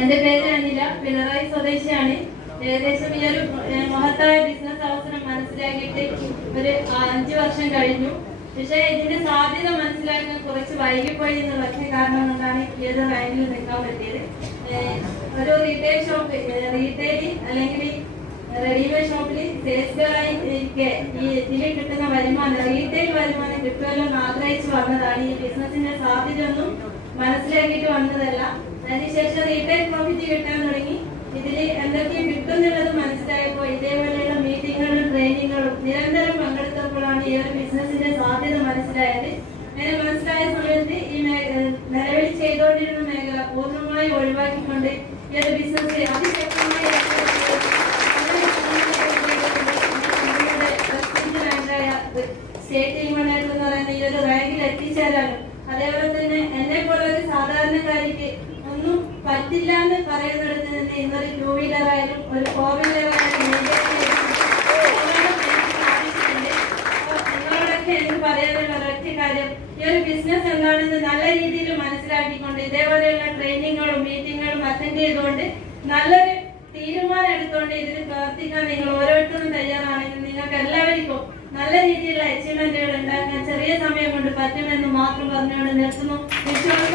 എന്റെ പേര് അനില, പിണറായി സ്വദേശിയാണ്. ഏകദേശം ഈ ഒരു മഹത്തായ ബിസിനസ് അവസരം മനസ്സിലാക്കിയിട്ട് ഒരു 5 വർഷം കഴിഞ്ഞു. പക്ഷേ ഇതിന്റെ സാധ്യത മനസ്സിലാക്കാൻ കുറച്ച് വൈകിപ്പോയി എന്നുള്ള ഒറ്റ കാരണം കൊണ്ടാണ് ഈ ഒരു റാങ്കിൽ നിൽക്കാൻ പറ്റിയത്. ഒരു റീറ്റെയിൽ ഷോപ്പ്, റീറ്റെയിൽ അല്ലെങ്കിൽ റെഡിമെയ്ഡ് ഷോപ്പിൽ സെയിൽസുകളായി ഈ ഇതിൽ കിട്ടുന്ന വരുമാനം, റീറ്റെയിൽ വരുമാനം കിട്ടുമല്ലോ എന്ന് ആഗ്രഹിച്ച് വന്നതാണ്. ഈ ബിസിനസിന്റെ സാധ്യത ഒന്നും മനസ്സിലാക്കിയിട്ട് വന്നതല്ല. അതിനുശേഷം റീറ്റെയിൽ പ്രോഫിറ്റ് കിട്ടാൻ തുടങ്ങി. ഇതിൽ എന്തൊക്കെ കിട്ടുന്നുള്ളത് മനസ്സിലായപ്പോൾ ഇതേപോലെയുള്ള മീറ്റിങ്ങുകളും ട്രെയിനിങ്ങുകളും നിരന്തരം പങ്കെടുത്തപ്പോഴാണ് ഈ ഒരു ബിസിനസിന്റെ സാധ്യത മനസ്സിലായത്. അങ്ങനെ മനസ്സിലായ സമയത്ത് ഈ നിലവിൽ ചെയ്തുകൊണ്ടിരുന്ന മേഖല പൂർണ്ണമായി ഒഴിവാക്കിക്കൊണ്ട് ഈ ഒരു ബിസിനസ് അതിശക്തമായി സ്റ്റേറ്റ് ടീമായിട്ട് എന്ന് പറയുന്ന ഈ ഒരു റാങ്കിൽ എത്തിച്ചേരാനും അതേപോലെ തന്നെ എന്നെ പോലെ ഒരു സാധാരണക്കാരിക്ക് ഒന്നും പറ്റില്ല എന്ന് പറയുന്നിടത്ത് നിന്ന് ഇന്നൊരു 2 വീലറായാലും ഒരു 4 വീലറായാലും നിങ്ങളോടൊക്കെ എനിക്ക് പറയാനുള്ള ഒരൊറ്റ കാര്യം, ഈ ഒരു ബിസിനസ് എന്താണെന്ന് നല്ല രീതിയിൽ മനസ്സിലാക്കിക്കൊണ്ട് ഇതേപോലെയുള്ള ട്രെയിനിങ്ങുകളും മീറ്റിങ്ങുകളും അറ്റൻഡ് ചെയ്തുകൊണ്ട് നല്ലൊരു തീരുമാനം എടുത്തുകൊണ്ട് ഇതിൽ പ്രവർത്തിക്കാൻ നിങ്ങൾ ഓരോരുത്തരും തയ്യാറാണെങ്കിൽ നിങ്ങൾക്ക് എല്ലാവർക്കും നല്ല രീതിയിലുള്ള അച്ചീവ്മെന്റുകൾ ഉണ്ടാക്കാൻ ചെറിയ സമയം കൊണ്ട് പറ്റുമെന്ന് മാത്രം പറഞ്ഞുകൊണ്ട് നിർത്തുന്നു. വിശ്വാസം